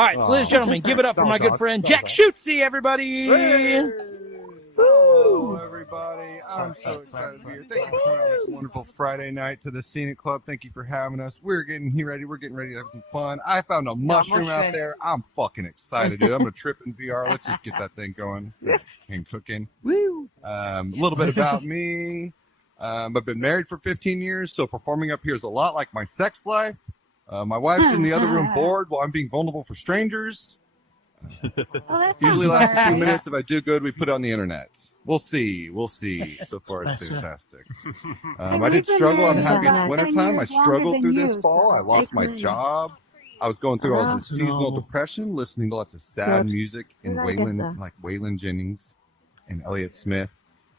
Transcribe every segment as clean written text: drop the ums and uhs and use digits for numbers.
All right, so ladies and gentlemen, give it up for my good friend Jack Schutze, everybody. Hello, everybody. I'm so excited to be here. Thank you for coming on this wonderful Friday night to the Scenic Club. Thank you for having us. We're getting ready. We're getting ready to have some fun. I found a mushroom out there. I'm fucking excited, dude. I'm going to trip in VR. Let's just get that thing going and cooking. Woo! A little bit about me. I've been married for 15 years, so performing up here is a lot like my sex life. My wife's in the other room bored while I'm being vulnerable for strangers. Usually lasts a few minutes. If I do good, we put it on the internet. We'll see. So far, it's fantastic. I did struggle. I'm happy it's wintertime. I struggled through this fall. I lost my job. I was going through all this seasonal depression, listening to lots of sad music and Waylon Jennings and Elliott Smith.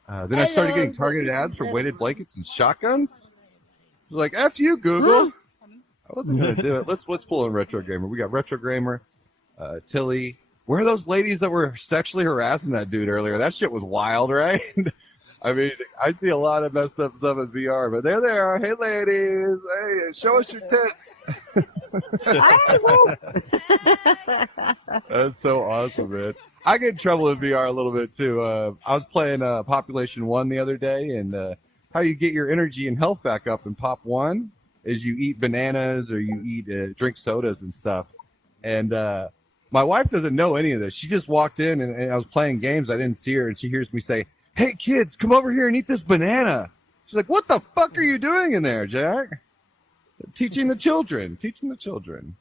Then I started getting targeted ads for weighted blankets and shotguns. I was like, F you, Google. I wasn't going to do it. Let's pull in Retro Gamer. We got Retro Gamer. Tilly, where are those ladies that were sexually harassing that dude earlier? That shit was wild, right? I mean, I see a lot of messed up stuff in VR, but there they are. Hey, ladies. Hey, show us your tits. That's so awesome, man. I get in trouble in VR a little bit, too. I was playing Population 1 the other day, and how you get your energy and health back up in Pop 1 is you eat bananas or you eat drink sodas and stuff. And my wife doesn't know any of this. She just walked in, and I was playing games. I didn't see her, and she hears me say, "Hey, kids, come over here and eat this banana." She's like, "What the fuck are you doing in there, Jack?" Teaching the children. Trying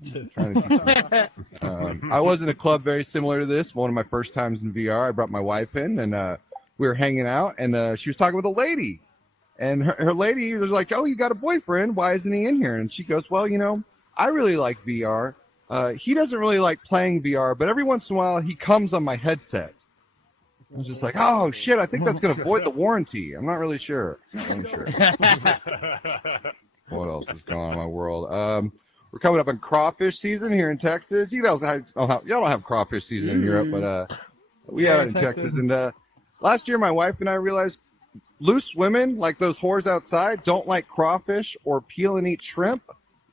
to teach them. I was in a club very similar to this. One of my first times in VR. I brought my wife in, and we were hanging out, and she was talking with a lady. And her lady was like, "Oh, you got a boyfriend? Why isn't he in here?" And she goes, "Well, I really like VR. He doesn't really like playing VR, but every once in a while he comes on my headset." I was just like, "Oh shit, I think that's going to void the warranty. I'm not really sure." What else is going on in my world? We're coming up on crawfish season here in Texas. You guys y'all don't have crawfish season in Europe, but we have it in Texas. And last year, my wife and I realized loose women, like those whores outside, don't like crawfish or peel and eat shrimp.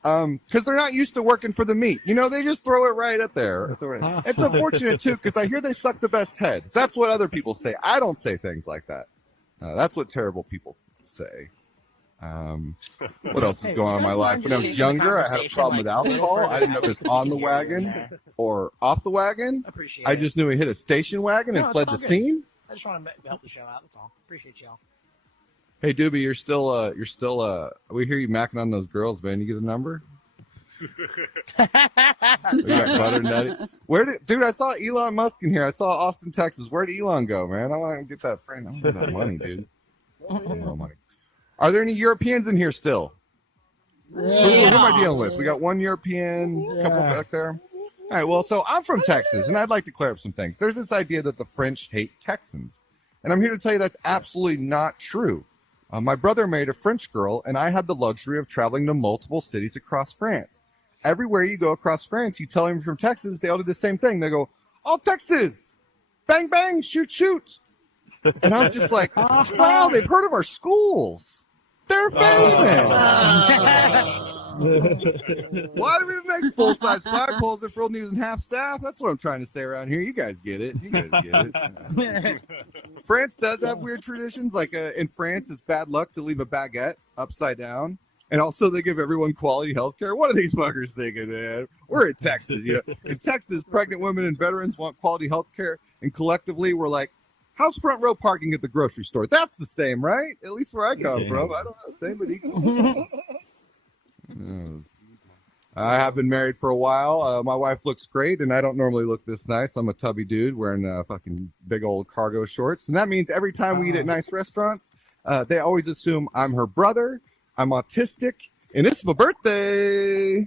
Because they're not used to working for the meat. They just throw it right up there. It's unfortunate, too, because I hear they suck the best heads. That's what other people say. I don't say things like that. That's what terrible people say. What else is going on in my life? When I was younger, I had a problem with alcohol. I didn't know it was on the wagon or off the wagon. I just knew he hit a station wagon and fled the scene. I just want to help the show out. That's all. Appreciate y'all. Hey, Doobie, you're still, we hear you macking on those girls, man. You get a number? We got Butter Nutty. Dude, I saw Elon Musk in here. I saw Austin, Texas. Where'd Elon go, man? I want to get that friend. I want to get that money, dude. Money. Are there any Europeans in here still? Who am I dealing with? We got one European, couple back there. All right, well, so I'm from Texas, and I'd like to clear up some things. There's this idea that the French hate Texans, and I'm here to tell you that's absolutely not true. My brother married a French girl, and I had the luxury of traveling to multiple cities across France. Everywhere you go across France, you tell them you're from Texas, they all do the same thing. They go, "Oh, Texas! Bang, bang, shoot, shoot!" And I was just like, wow, they've heard of our schools. They're famous. Why do we make full-size flagpoles if we're only using half staff? That's what I'm trying to say around here. You guys get it. France does have weird traditions. Like in France, it's bad luck to leave a baguette upside down. And also, they give everyone quality health care. What are these fuckers thinking, man? We're in Texas. In Texas, pregnant women and veterans want quality health care. And collectively, we're like, how's front row parking at the grocery store? That's the same, right? At least where I come from. I don't know, same but equal. I have been married for a while. My wife looks great, and I don't normally look this nice. I'm a tubby dude wearing fucking big old cargo shorts. And that means every time we eat at nice restaurants, they always assume I'm her brother, I'm autistic, and it's my birthday.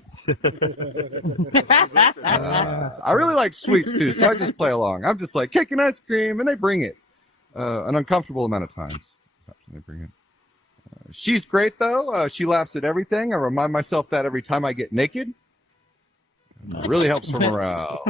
I really like sweets, too, so I just play along. I'm just like, cake and ice cream, and they bring it. An uncomfortable amount of times. They bring it. She's great, though. She laughs at everything. I remind myself that every time I get naked. It really helps for morale.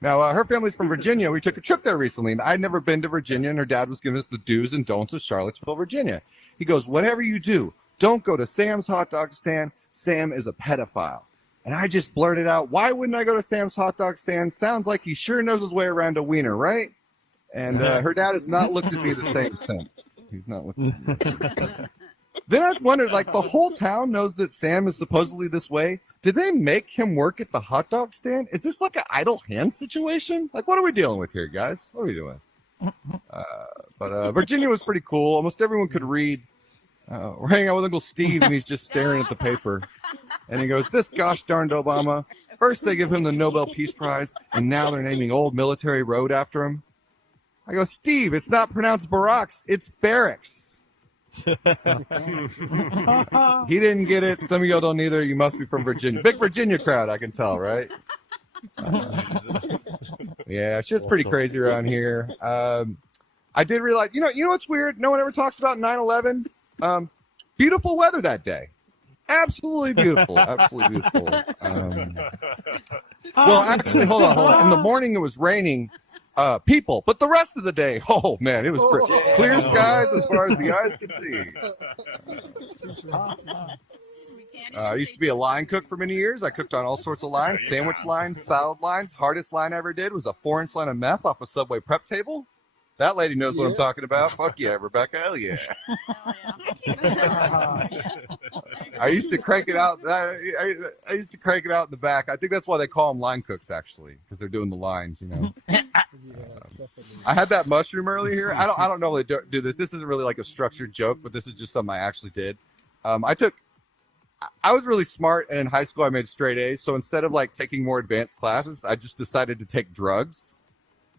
Now, her family's from Virginia. We took a trip there recently, and I'd never been to Virginia, and her dad was giving us the do's and don'ts of Charlottesville, Virginia. He goes, whatever you do, don't go to Sam's hot dog stand. Sam is a pedophile. And I just blurted out, why wouldn't I go to Sam's hot dog stand? Sounds like he sure knows his way around a wiener, right? And her dad has not looked at me the same since. He's not looking at me the same since. Then I wondered, like, the whole town knows that Sam is supposedly this way. Did they make him work at the hot dog stand? Is this like an idle hand situation? Like, what are we dealing with here, guys? What are we doing? But Virginia was pretty cool. Almost everyone could read. We're hanging out with Uncle Steve, and he's just staring at the paper. And he goes, this gosh darned Obama. First they give him the Nobel Peace Prize, and now they're naming Old Military Road after him. I go, Steve, it's not pronounced Barracks, it's Barracks. He didn't get it. Some of y'all don't either. You must be from Virginia. Big Virginia crowd, I can tell, right? Yeah, shit's pretty crazy around here. I did realize, you know what's weird? No one ever talks about 9/11. Beautiful weather that day. Absolutely beautiful. Absolutely beautiful. Well, actually, hold on. In the morning, it was raining. People, but the rest of the day, oh man, it was clear skies as far as the eyes could see. I used to be a line cook for many years. I cooked on all sorts of lines, sandwich lines, salad lines. Hardest line I ever did was a 4-inch line of meth off a Subway prep table. That lady knows what I'm talking about. Fuck yeah, Rebecca. Hell yeah. I used to crank it out. I used to crank it out in the back. I think that's why they call them line cooks, actually, because they're doing the lines, you know. I had that mushroom earlier here. I don't normally do this. This isn't really like a structured joke, but this is just something I actually did. I was really smart, and in high school I made straight A's. So instead of like taking more advanced classes, I just decided to take drugs.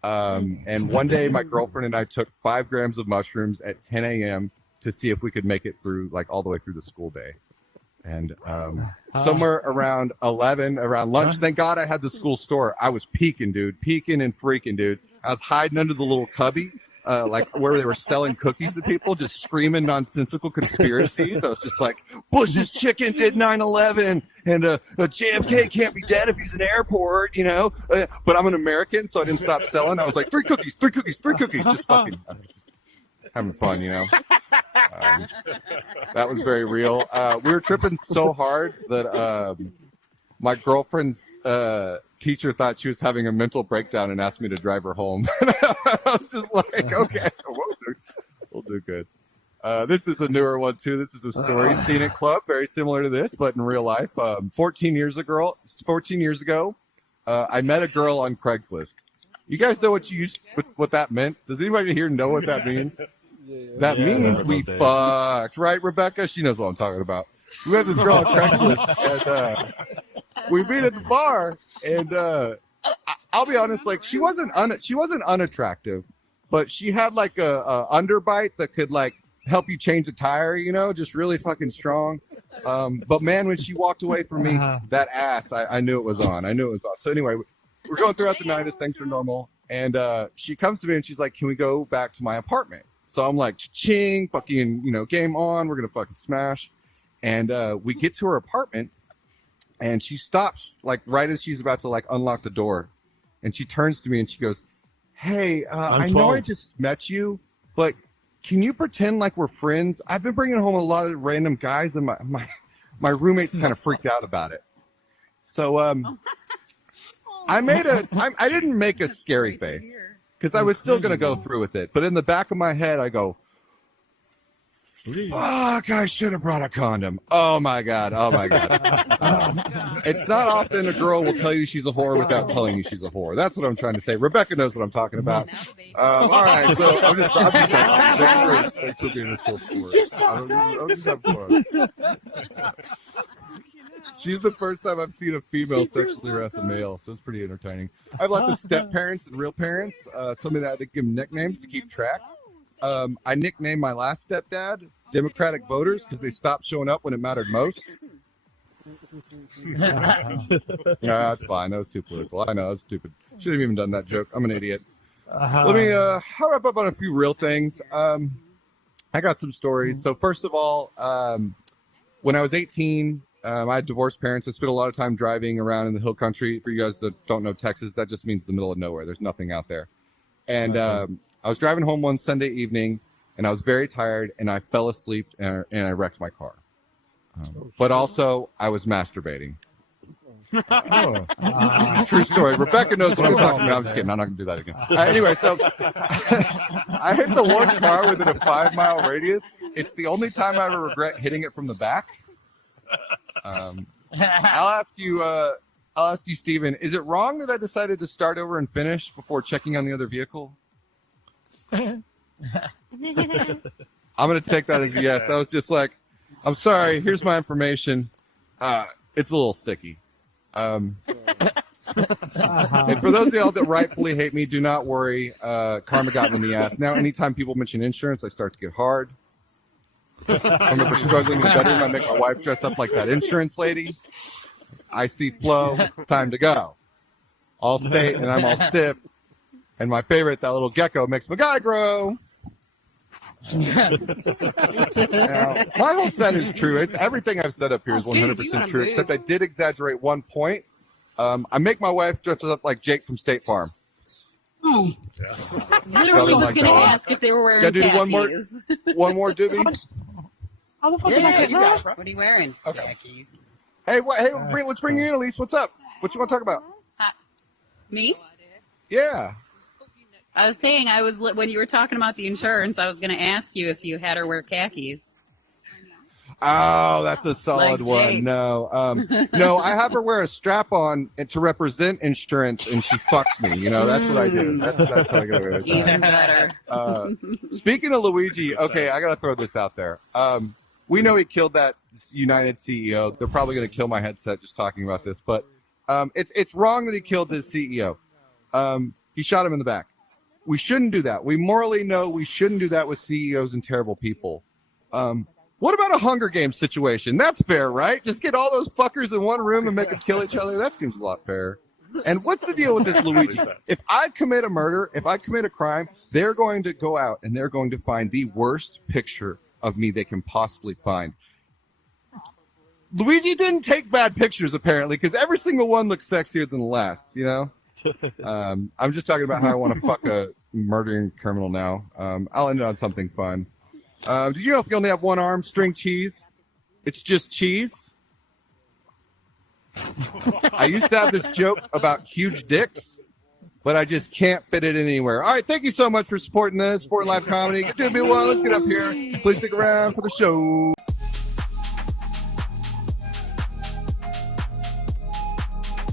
And one day my girlfriend and I took 5 grams of mushrooms at 10 a.m. to see if we could make it through, like, all the way through the school day. And somewhere around 11, around lunch, thank God I had the school store. I was peeking, dude. Peeking and freaking, dude. I was hiding under the little cubby, like where they were selling cookies to people, just screaming nonsensical conspiracies. I was just like, Bush's chicken did 9/11, and JFK can't be dead if he's in an airport, you know. But I'm an American, so I didn't stop selling. I was like, 3 cookies, 3 cookies, 3 cookies. Just fucking having fun, you know. That was very real. We were tripping so hard that my girlfriend's teacher thought she was having a mental breakdown and asked me to drive her home. I was just like, okay, we'll do good. This is a newer one, too. This is a story. Scenic Club, very similar to this, but in real life. 14 years ago, I met a girl on Craigslist. You guys know what that meant? Does anybody here know what that means? That means we fucked, right, Rebecca? She knows what I'm talking about. We had this girl on Craigslist, and we meet at the bar, and I'll be honest, like, she wasn't unattractive, but she had like a underbite that could like help you change a tire, you know, just really fucking strong. But man, when she walked away from me, that ass, I knew it was on. So anyway, we're going throughout the night as things are normal, and she comes to me and she's like, "Can we go back to my apartment?" So I'm like, ching, fucking, you know, game on. We're going to fucking smash. And we get to her apartment, and she stops, like, right as she's about to, like, unlock the door. And she turns to me, and she goes, hey, I know I just met you, but can you pretend like we're friends? I've been bringing home a lot of random guys, and my roommate's kind of freaked out about it. So I didn't make a scary face, because I was still going to go through with it. But in the back of my head, I go, fuck, I should have brought a condom. Oh, my God. It's not often a girl will tell you she's a whore without telling you she's a whore. That's what I'm trying to say. Rebecca knows what I'm talking about. All right, so I'm just thanks for being a cool sport. I'm just having fun. She's the first time I've seen a female sexually harass a male, so it's pretty entertaining. I have lots of step-parents and real parents. Somebody that I had to give them nicknames to keep track. I nicknamed my last stepdad Democratic Voters because they stopped showing up when it mattered most. Yeah, that's fine. That was too political. I know, that was stupid. Should have even done that joke. I'm an idiot. Let me wrap up on a few real things. I got some stories. So first of all, when I was 18, I had divorced parents. I spent a lot of time driving around in the hill country. For you guys that don't know Texas, that just means the middle of nowhere. There's nothing out there. And I was driving home one Sunday evening, and I was very tired, and I fell asleep, and I wrecked my car. But also, I was masturbating. True story. Rebecca knows what I'm talking about. I'm just kidding. I'm not going to do that again. Anyway, so I hit the one car within a 5-mile radius. It's the only time I ever regret hitting it from the back. I'll ask you, Steven, is it wrong that I decided to start over and finish before checking on the other vehicle? I'm going to take that as a yes. I was just like, I'm sorry, here's my information. It's a little sticky. And for those of y'all that rightfully hate me, do not worry. Karma got me in the ass. Now, anytime people mention insurance, I start to get hard. I remember struggling in the bedroom. I make my wife dress up like that insurance lady. I see flow. It's time to go. All state, and I'm all stiff. And my favorite, that little gecko, makes my guy grow. Now, my whole set is true. It's everything I've said up here is 100% true, except I did exaggerate one point. I make my wife dress up like Jake from State Farm. Oh. Literally was going to ask if they were wearing khakis. One more, Doobie? How the fuck did I get that? What are you wearing? Okay. Khakis. Hey, let's bring you in, Elise. What's up? What you want to talk about? Me? Yeah. I was saying, when you were talking about the insurance, I was going to ask you if you had her wear khakis. Oh, that's a solid one. No, no, I have her wear a strap on to represent insurance, and she fucks me. You know, that's what I do. That's how I get away with that. Even better. Speaking of Luigi, okay, I got to throw this out there. We know he killed that United CEO. They're probably going to kill my headset just talking about this, but it's wrong that he killed his CEO. He shot him in the back. We shouldn't do that. We morally know we shouldn't do that with CEOs and terrible people. What about a Hunger Games situation? That's fair, right? Just get all those fuckers in one room and make them kill each other. That seems a lot fair. And what's the deal with this Luigi? If I commit a murder, if I commit a crime, they're going to go out and they're going to find the worst picture of me they can possibly find. Luigi didn't take bad pictures, apparently, because every single one looks sexier than the last, you know? I'm just talking about how I want to fuck a murdering criminal now. I'll end it on something fun. Did you know if you only have one arm, string cheese, it's just cheese? I used to have this joke about huge dicks, but I just can't fit it in anywhere. All right, thank you so much for supporting this, supporting live comedy. Good to be well. Let's get up here. Please stick around for the show.